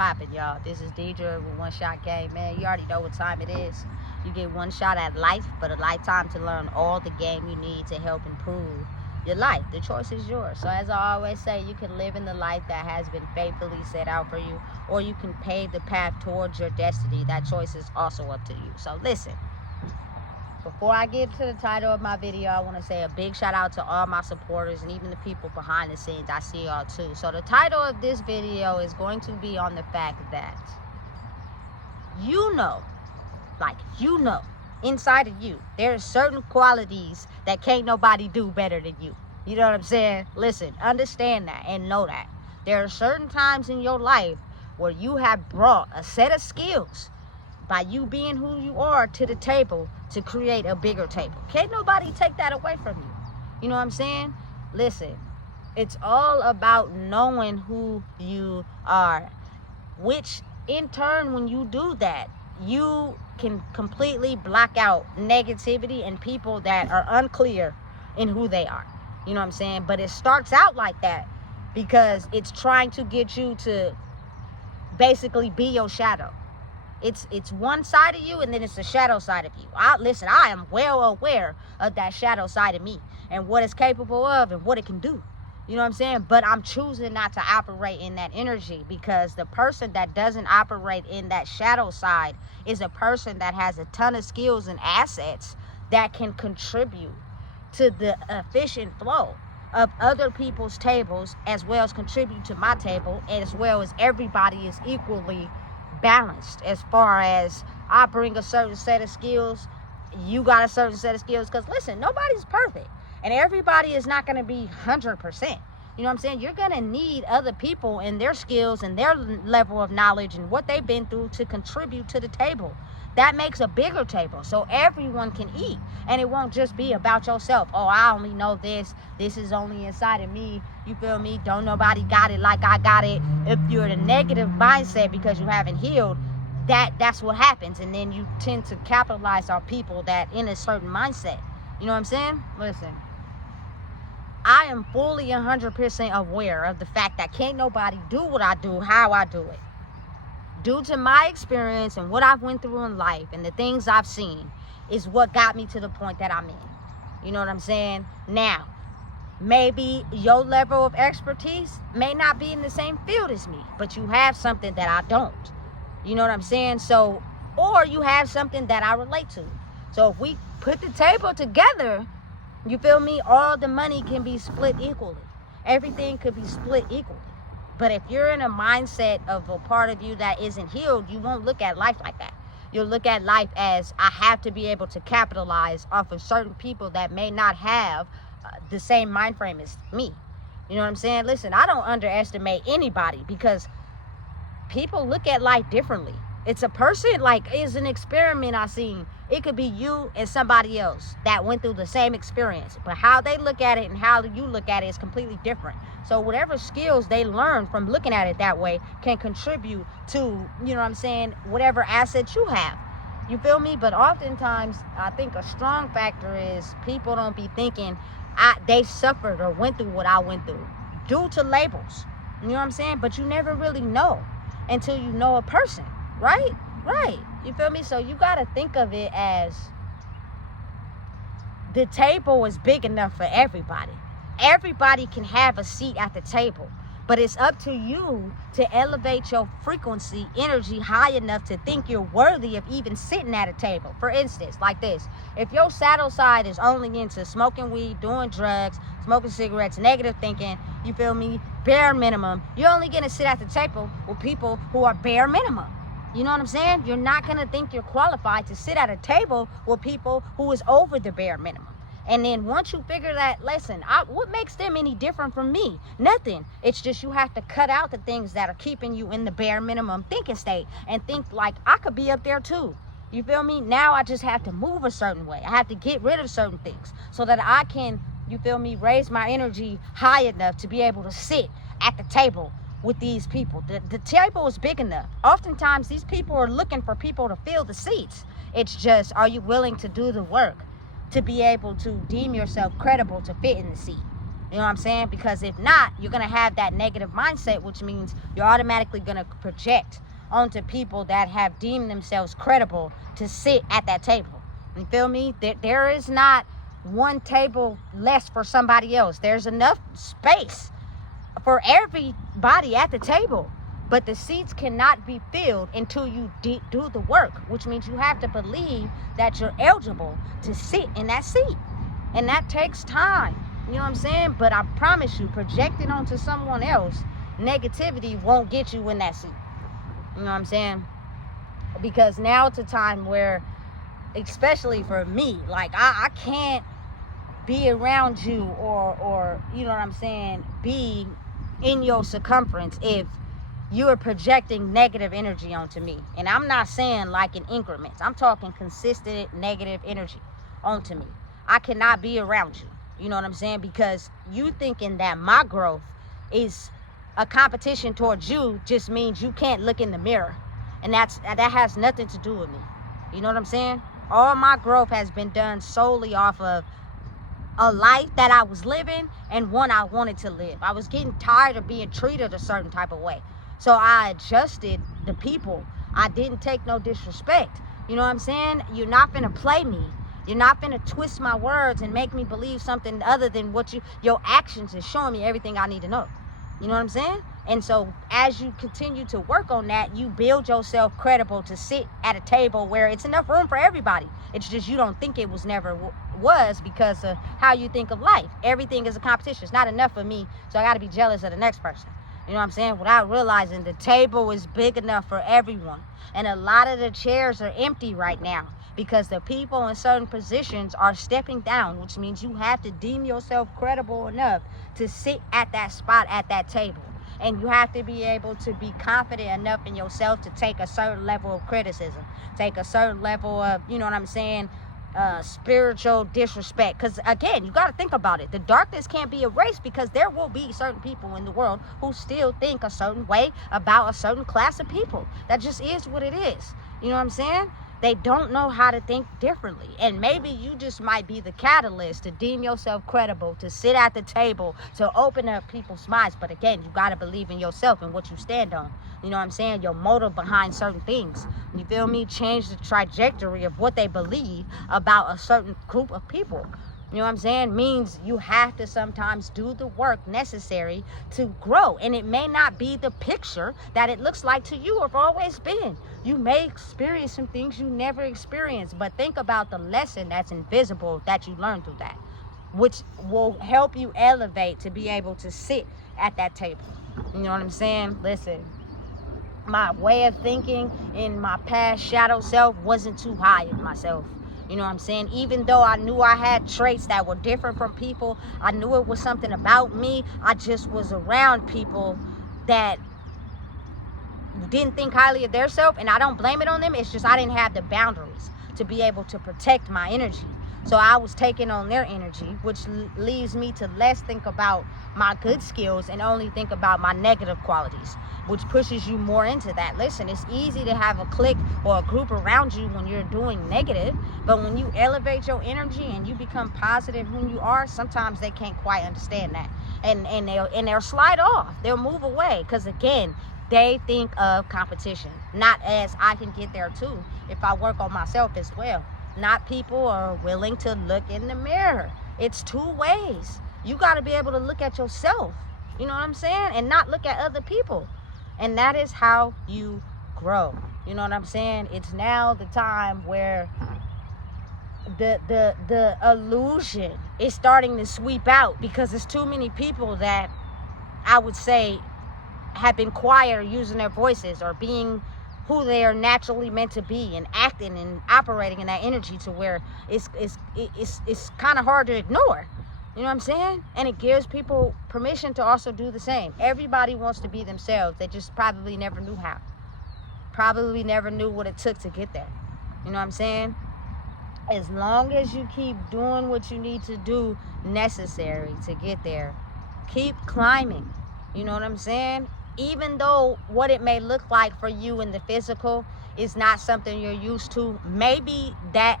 popping, y'all? This is Deidre with One Shot Game. Man, you already know what time it is. You get one shot at life, but a lifetime to learn all the game you need to help improve your life. The choice is yours. So as I always say, you can live in the life that has been faithfully set out for you, or you can pave the path towards your destiny. That choice is also up to you. So listen, before I get to the title of my video, I want to say a big shout out to all my supporters and even the people behind the scenes. I see y'all too. So the title of this video is going to be on the fact that you know, inside of you, there are certain qualities that can't nobody do better than you. You know what I'm saying? Listen, understand that and know that. There are certain times in your life where you have brought a set of skills by you being who you are to the table to create a bigger table. Can't nobody take that away from you. You know what I'm saying? Listen, it's all about knowing who you are, which in turn, when you do that, you can completely block out negativity and people that are unclear in who they are. You know what I'm saying? But it starts out like that because it's trying to get you to basically be your shadow. It's one side of you, and then it's the shadow side of you. Listen, I am well aware of that shadow side of me and what it's capable of and what it can do. You know what I'm saying? But I'm choosing not to operate in that energy, because the person that doesn't operate in that shadow side is a person that has a ton of skills and assets that can contribute to the efficient flow of other people's tables, as well as contribute to my table, as well as everybody is equally balanced. As far as I bring a certain set of skills, you got a certain set of skills, because listen, nobody's perfect and everybody is not going to be 100%. You know what I'm saying? You're going to need other people and their skills and their level of knowledge and what they've been through to contribute to the table. That makes a bigger table so everyone can eat, and it won't just be about yourself. Oh, I only know this is only inside of me. You feel me? Don't nobody got it like I got it. If you're in a negative mindset because you haven't healed, that's what happens. And then you tend to capitalize on people that in a certain mindset. You know what I'm saying? Listen, I am fully 100% aware of the fact that can't nobody do what I do, how I do it. Due to my experience and what I've went through in life and the things I've seen is what got me to the point that I'm in. You know what I'm saying? Now, maybe your level of expertise may not be in the same field as me, but you have something that I don't. You know what I'm saying? So, or you have something that I relate to. So if we put the table together, you feel me? All the money can be split equally. Everything could be split equally. But if you're in a mindset of a part of you that isn't healed, you won't look at life like that. You'll look at life as, I have to be able to capitalize off of certain people that may not have the same mind frame as me. You know what I'm saying? Listen, I don't underestimate anybody, because people look at life differently. It's a person, like, it's an experiment I seen. It could be you and somebody else that went through the same experience, but how they look at it and how you look at it is completely different. So whatever skills they learn from looking at it that way can contribute to, you know what I'm saying, whatever assets you have. You feel me? But oftentimes, I think a strong factor is people don't be thinking they suffered or went through what I went through due to labels. You know what I'm saying? But you never really know until you know a person. Right? You feel me? So you got to think of it as the table is big enough for everybody. Everybody can have a seat at the table, but it's up to you to elevate your frequency, energy high enough to think you're worthy of even sitting at a table. For instance, like this, if your saddle side is only into smoking weed, doing drugs, smoking cigarettes, negative thinking, you feel me, bare minimum, you're only going to sit at the table with people who are bare minimum. You know what I'm saying? You're not going to think you're qualified to sit at a table with people who is over the bare minimum. And then once you figure that, listen, what makes them any different from me? Nothing. It's just you have to cut out the things that are keeping you in the bare minimum thinking state and think like, I could be up there too. You feel me? Now I just have to move a certain way. I have to get rid of certain things so that I can, you feel me, raise my energy high enough to be able to sit at the table with these people. The table is big enough. Oftentimes these people are looking for people to fill the seats. It's just, are you willing to do the work to be able to deem yourself credible to fit in the seat? You know what I'm saying? Because if not, you're going to have that negative mindset, which means you're automatically going to project onto people that have deemed themselves credible to sit at that table. You feel me? There is not one table less for somebody else. There's enough space for everybody at the table, but the seats cannot be filled until you do the work, which means you have to believe that you're eligible to sit in that seat, and that takes time. You know what I'm saying? But I promise you, projecting onto someone else negativity won't get you in that seat. You know what I'm saying? Because now it's a time where, especially for me, like I can't be around you or you know what I'm saying, be in your circumference if you're projecting negative energy onto me. And I'm not saying like in increments. I'm talking consistent negative energy onto me. I cannot be around you. You know what I'm saying? Because you thinking that my growth is a competition towards you just means you can't look in the mirror. And that has nothing to do with me. You know what I'm saying? All my growth has been done solely off of a life that I was living and one I wanted to live. I was getting tired of being treated a certain type of way. So I adjusted the people. I didn't take no disrespect. You know what I'm saying? You're not finna play me. You're not finna twist my words and make me believe something other than what your actions is showing me everything I need to know. You know what I'm saying? And so as you continue to work on that, you build yourself credible to sit at a table where it's enough room for everybody. It's just you don't think it was never was because of how you think of life. Everything is a competition. It's not enough for me, so I got to be jealous of the next person. You know what I'm saying? Without realizing the table is big enough for everyone. And a lot of the chairs are empty right now because the people in certain positions are stepping down, which means you have to deem yourself credible enough to sit at that spot at that table. And you have to be able to be confident enough in yourself to take a certain level of criticism, take a certain level of, you know what I'm saying, spiritual disrespect. Because again, you got to think about it. The darkness can't be erased because there will be certain people in the world who still think a certain way about a certain class of people. That just is what it is. You know what I'm saying? They don't know how to think differently. And maybe you just might be the catalyst to deem yourself credible, to sit at the table, to open up people's minds. But again, you got to believe in yourself and what you stand on. You know what I'm saying? Your motive behind certain things. You feel me? Change the trajectory of what they believe about a certain group of people. You know what I'm saying? Means you have to sometimes do the work necessary to grow. And it may not be the picture that it looks like to you or have always been. You may experience some things you never experienced, but think about the lesson that's invisible that you learned through that, which will help you elevate to be able to sit at that table. You know what I'm saying? Listen, my way of thinking in my past shadow self wasn't too high in myself. You know what I'm saying? Even though I knew I had traits that were different from people, I knew it was something about me. I just was around people that didn't think highly of themselves, and I don't blame it on them. It's just I didn't have the boundaries to be able to protect my energy. So I was taking on their energy, which leaves me to less think about my good skills and only think about my negative qualities, which pushes you more into that. Listen, it's easy to have a clique or a group around you when you're doing negative, but when you elevate your energy and you become positive who you are, sometimes they can't quite understand that. And they'll slide off. They'll move away because, again, they think of competition, not as I can get there too if I work on myself as well. Not people are willing to look in the mirror. It's two ways. You got to be able to look at yourself, you know what I'm saying, and not look at other people. And that is how you grow. You know what I'm saying? It's now the time where the illusion is starting to sweep out because there's too many people that I would say have been quiet, using their voices or being who they are naturally meant to be and acting and operating in that energy to where it's kind of hard to ignore. You know what I'm saying? And it gives people permission to also do the same. Everybody wants to be themselves. They just probably never knew how. Probably never knew what it took to get there. You know what I'm saying? As long as you keep doing what you need to do necessary to get there, keep climbing. You know what I'm saying? Even though what it may look like for you in the physical is not something you're used to, maybe that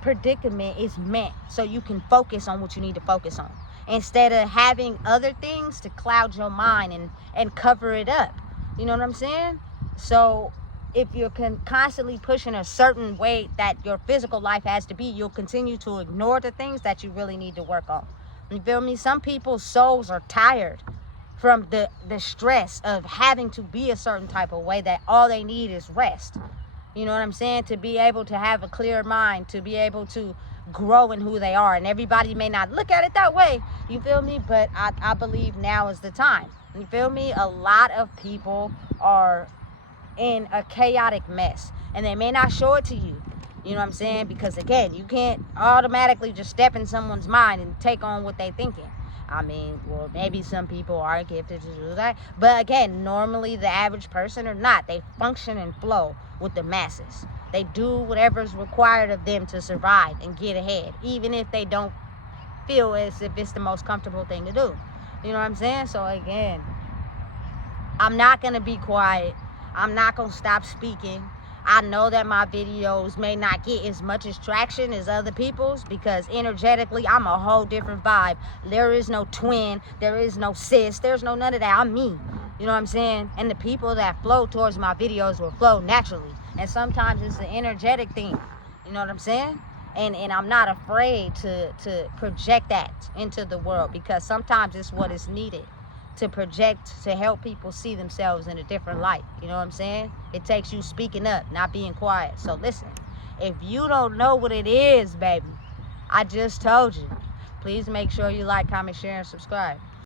predicament is meant so you can focus on what you need to focus on. instead of having other things to cloud your mind and cover it up. You know what I'm saying? So if you're constantly pushing a certain way that your physical life has to be, you'll continue to ignore the things that you really need to work on. You feel me? Some people's souls are tired from the stress of having to be a certain type of way, that all they need is rest. You know what I'm saying? To be able to have a clear mind, to be able to grow in who they are. And everybody may not look at it that way, you feel me? But I believe now is the time. You feel me? A lot of people are in a chaotic mess, and they may not show it to you. You know what I'm saying? Because again, you can't automatically just step in someone's mind and take on what they're thinking. I mean, well, maybe some people are gifted to do that, but again, normally the average person are not. They function and flow with the masses. They do whatever's required of them to survive and get ahead, even if they don't feel as if it's the most comfortable thing to do. You know what I'm saying? So again, I'm not going to be quiet. I'm not going to stop speaking. I know that my videos may not get as much as traction as other people's, because energetically I'm a whole different vibe. There is no twin, there is no sis, there's no none of that. I'm me. You know what I'm saying? And the people that flow towards my videos will flow naturally. And sometimes it's an energetic thing. You know what I'm saying? And I'm not afraid to project that into the world, because sometimes it's what is needed to project, to help people see themselves in a different light. You know what I'm saying? It takes you speaking up, not being quiet. So listen, if you don't know what it is, baby, I just told you. Please make sure you like, comment, share, and subscribe.